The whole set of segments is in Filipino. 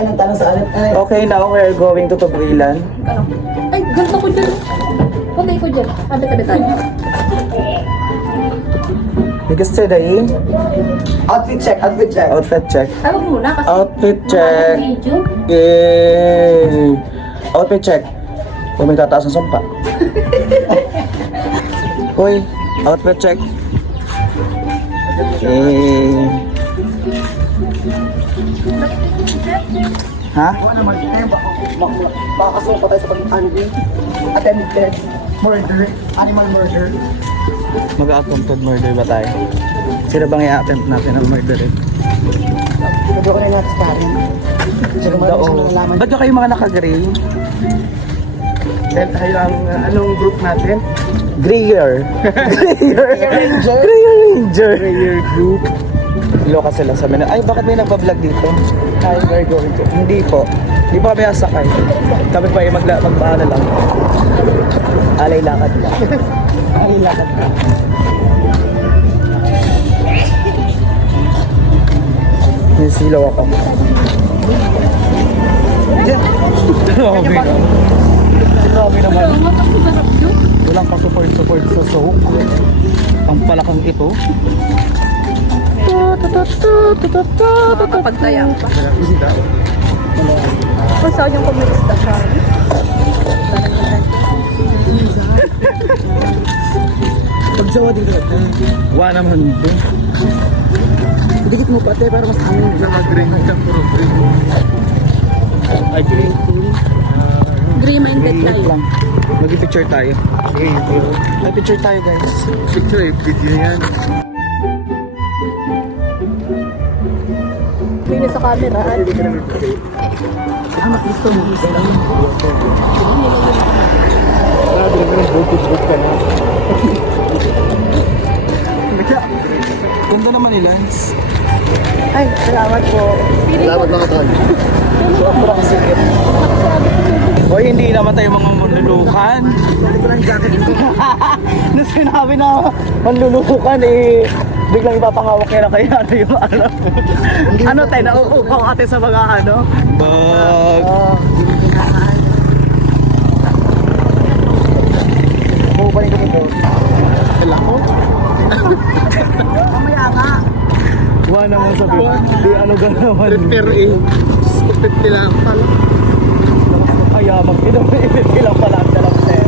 tayo ng tanong sa alit. Okay, now we're going to Tubuilan. Ay, ganito ko dyan. Pagay ko dyan. Tabi-tabi tayo. Because today, Outfit check, outfit check. outfit check. Ay, wag muna kasi. Outfit check. Video. Yay! Outfit check. Kung may tataas ng sumpa. Hoy, outfit check. Yay! Ha? Ano naman, makakasunod pa tayo sa pag-anime. Attempted murder, animal murder. Mag-attempted murder ba tayo? Sino bang i-attempt natin ang murder? Hindi ko rin natin parin. Siguro marami siyang nalalaman. Ba't kayo mga naka-gray? Dahil tayo ang anong group natin? Grayer. Grayer. Ranger. Grayer Ranger. Prayer group. Loka sila sa menu. Ay, bakit may nagpa-vlog dito? Hi, we're going to. Hindi po. Hindi pa kami asakay. Kami pa yung magbahala lang. Alay lakad lang. Alay lakad lang. May silaw ako. Grabe naman. Grabe naman. Walang pa-support sa soap. Ang palakang ito. Makakapagtaya pa. Kung saan yung komunista siya. Pagsawa din talaga. Wa naman din. Dikit mo pa, pero mas amin. Naka-green ka, puro green. Ay, green. Green-minded Wait tayo. lang. Mag-picture tayo. Mag-picture tayo, guys. Picture eh, video yan. Pili sa camera. Mas gusto mo. Grabe naman, boot ka na. Ganda naman ni Lance. Ay, salamat po. Salamat mga tol. Sobrang sikip. Hoy, hindi naman tayo mga manlulukan. Sorry ko lang jacket ko. Nung sinabi na manlulukan, eh, biglang ipapangawak niya na kaya ano yung ano. Ano tayo, nauupaw ate sa mga ano? Bag. Oo, hindi mo kinakain. Bumabalik ko dito. Wala ko. Mamaya nga. Wa naman sabi. Di ano ka naman. Prepare eh. 50 lang pala. Kaya mag-inumipit lang pala ang dalang tayo.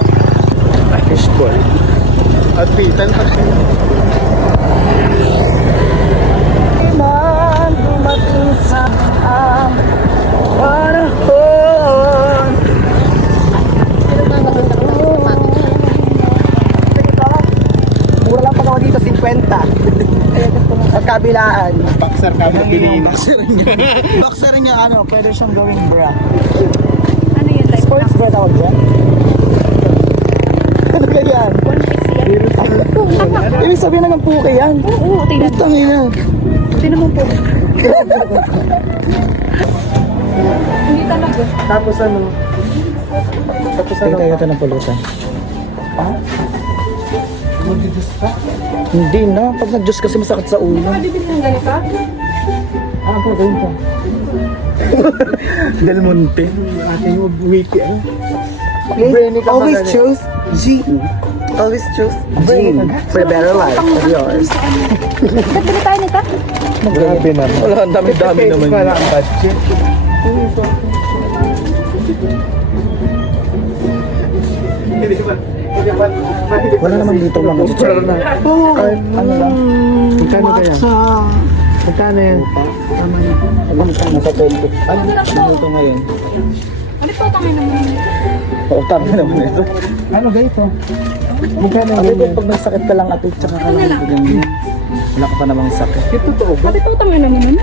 Fishball. At pitan pa. Man, dumating sa ang panahon. Mura lang pagawa dito, 50. Pagkabilaan. Boxer ka mo pinili. Boxer niya ano, pwede siyang gawing bra. Ano yun? Like, Sports bra tawag dyan? Ano ganyan? one piece yan. Ibig sabihin na ng puke yan. Oo, tingnan. Tangin na. Tingnan mo po. Hindi talaga. Tapos ano? Tapos ano? Tingnan tayo ng pulutan. Mag-Diyos ka? Hindi na, pag nag-Diyos kasi masakit sa ulo. Bibili ng ganito? Ah, po, gawin ka. Del Monte. Ate mo, wiki eh. Please, always choose G. Always choose G for a better life of yours. Ba't bili tayo nito? Grabe naman. Wala, ang dami-dami naman. Wala ang budget. Wala naman dito mga chichar na. Ano lang? Magkano kaya? Magkano yan? Alam ka, nasa 20. Ano dito ngayon? Ano po tangin naman? Pautang na naman ito. Ano ganito? Magkano Sabi ko, yan? pag may sakit ka lang ate, tsaka ka lang ganyan. Wala ka pa namang sakit. Ito totoo ba? Sabi po tangin naman.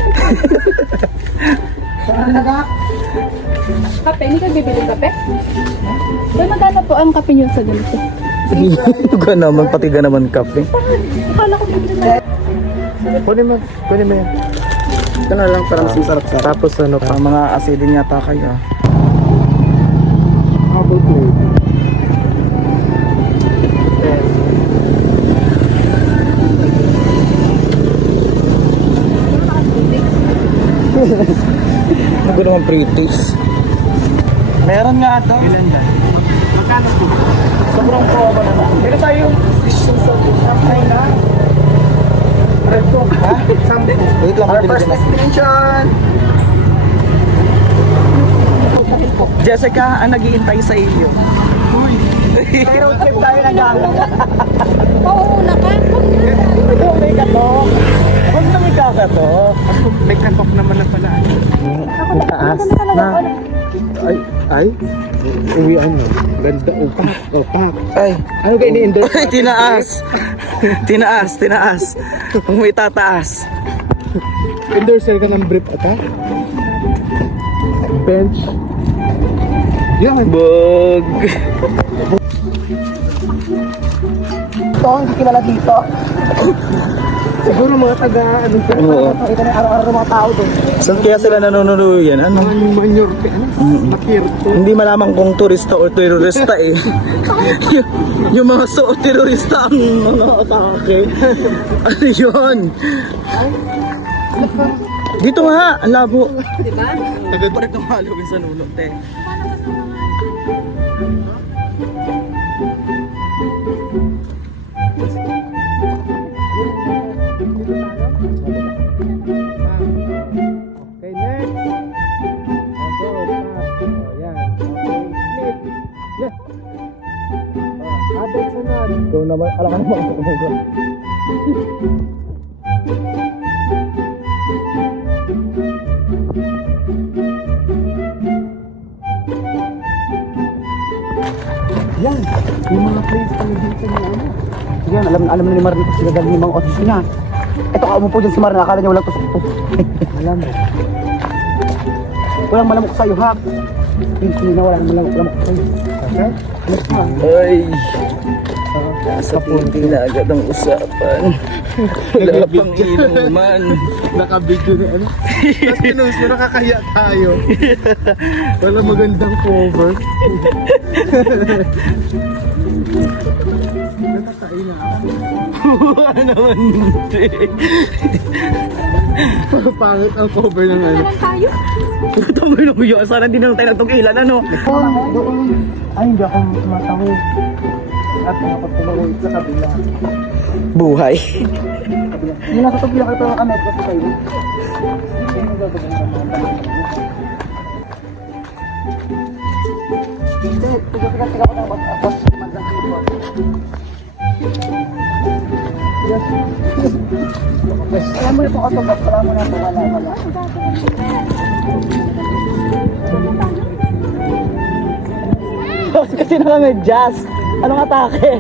Talaga? Kape? Hindi ka bibili kape? Uy, magkano po ang kape niyo sa ganito? Ka naman, pati ka naman kape. Akala ko bibili na. Kunin mo yan. Ito na lang para mas masarap sa Tapos ano pa? Parang mga asidin yata kayo. How about you? Ano mga British. Meron nga ito. Ilan ba? Magkano po? Sobrang promo naman. Pero tayo, sampay na. Red ko, ha? Sampo. Wait lang, Our mabilis first na. destination! Jessica, ang nag-iintay sa iyo. May road trip tayo ng gamit. Pauuna ka. Ito, may katok. Huwag na may kakatok. May katok naman na pala. Mataas na. Ay. Uwi ano. Ganda. Opak. Ay, Ano ba ini-endorse? ay, tinaas. Tinaas. Kung may tataas. Endorser ka ng brief ata? Bench. Yan. Bug. Ito, hindi kilala dito. Siguro mga taga ano po. Oo. Ito na araw-araw ng mga tao doon. Saan kaya sila nanonood yan? Ano? Mga manyor. Makirto. Hindi malaman kung turista o terorista eh. yung mga terorista ang mga atake. Ano yun? Dito nga, ang labo. Diba? Tagal pa rin itong Halloween sa nulot eh. Okay, next. Go, pass. Yan. Okay, flip. Yeah. Address sunod. Ikaw naman, alam ka naman ako kung Yan, yung mga place tayo dito na ano. Yan, alam na ni Mar dito sila galing ng mga opisina. Ito, umupo dyan si Mar, nakakala niya walang tusok to. Alam mo. Walang malamok sa'yo, ha? Hindi na walang malamok sa'yo. Okay? Alas mo, ay. Nasa pinti na agad ang usapan. Wala pang inuman. Nakabidyo na ano. Tapos pinost mo, nakakaya tayo. Wala magandang cover. Nakakain na ako. Ano naman hindi. Pangit ang cover ng ano. Naman tayo. Tumoy na kuya. Sana hindi na lang tayo nagtugilan ano. Doon. Ay, hindi ako tumatawid. At nakapagpumawid sa kabila. Buhay. yung nasa tubig lang kayo kami, kasi kayo. Hindi, tiga ko na tapos magdang dito. Yes. Alam mo na itong autobus, alam mo na ito, wala. Kasi naka-medyas. Anong atake?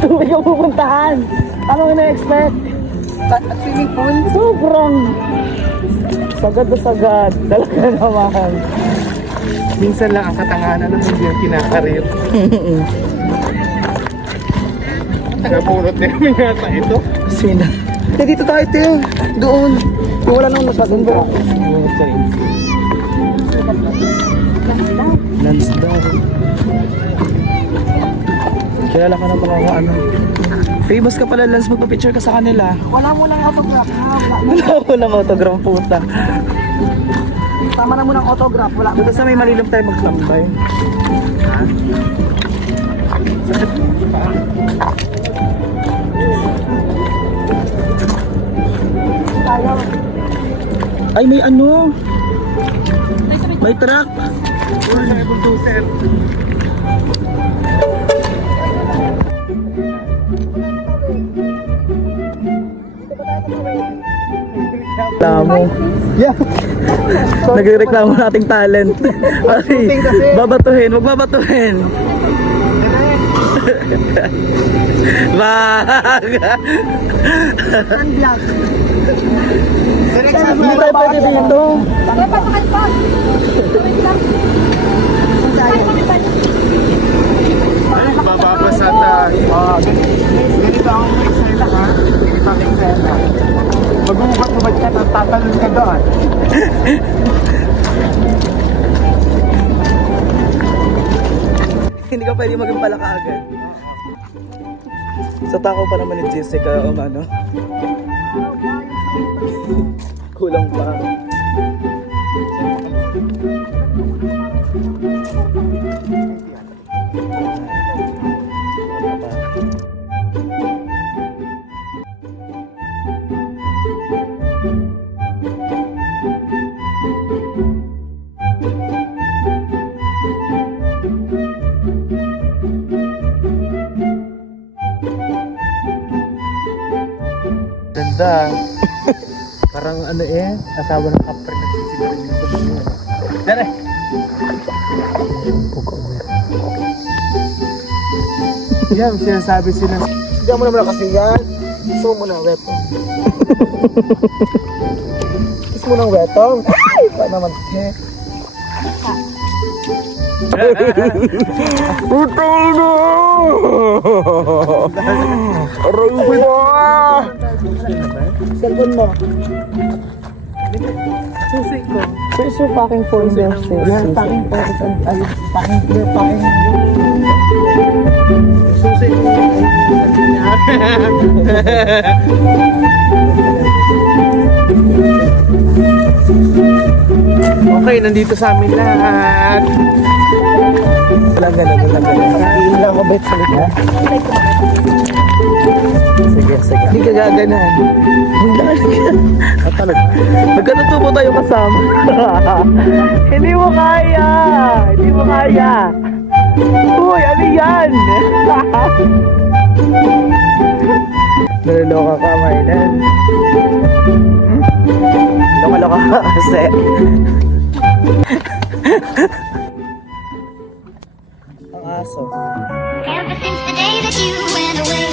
Tubig ang pupuntahan. Anong ina-expect? Swimming pool? Sobrang sagad na sagad. Talaga naman. Minsan lang ang katanganan ng hindi yung kinakarir. Napulot na kami yata ito. Sina. Eh, dito tayo, Teo. Doon. Yung wala nang masyadong doon. Lansdowne. Kilala ka ng mga ano. Famous ka pala, Lance. Magpa-picture ka sa kanila. Wala mo lang autograph. Wala ko lang autograph, puta. Tama na mo ng autograph. Wala mo. Dito sa may malilom tayo magtambay. Tayo. Ay, may ano. May truck. Sa bulldozer. Reklamo. Yeah. Nagreklamo nating talent. Ay, babatuhin, magbabatuhin. Bag. Sunblock. Hindi tayo pwede dito. Kaya pasakay pa. Wait lang. Bababasa tayo. Ganito ang eksena ha. Ganito ang eksena. Mag-ubat-ubat ka, tatalon ka doon. Hindi ka pwede maging palaka agad. Sa tako pa naman ni Jessica o ano. Kulang pa. ganda. Parang ano asawa ng kapre na sisigarin. Dere. Yan, sinasabi sila. Hindi mo naman kasi yan. Gusto mo na weapon. Gusto mo ng weapon? Ay! Pa naman. Putol na! Aray ko na! Cellphone mo. Where's your fucking phone there, sis? Your fucking phone. Your fucking. Susi ko. Okay, nandito sa amin lahat. Walang ganun. Hindi lang ako bet sa likod. Sige. Hindi ka gaganan. Talaga. Magkatutubo tayo kasama. Hindi mo kaya! Hindi mo kaya! Uy, ano yan? Naloloka ka, Marlon. Lumaloka ka kasi. Ang aso. Ever since the day that you went away.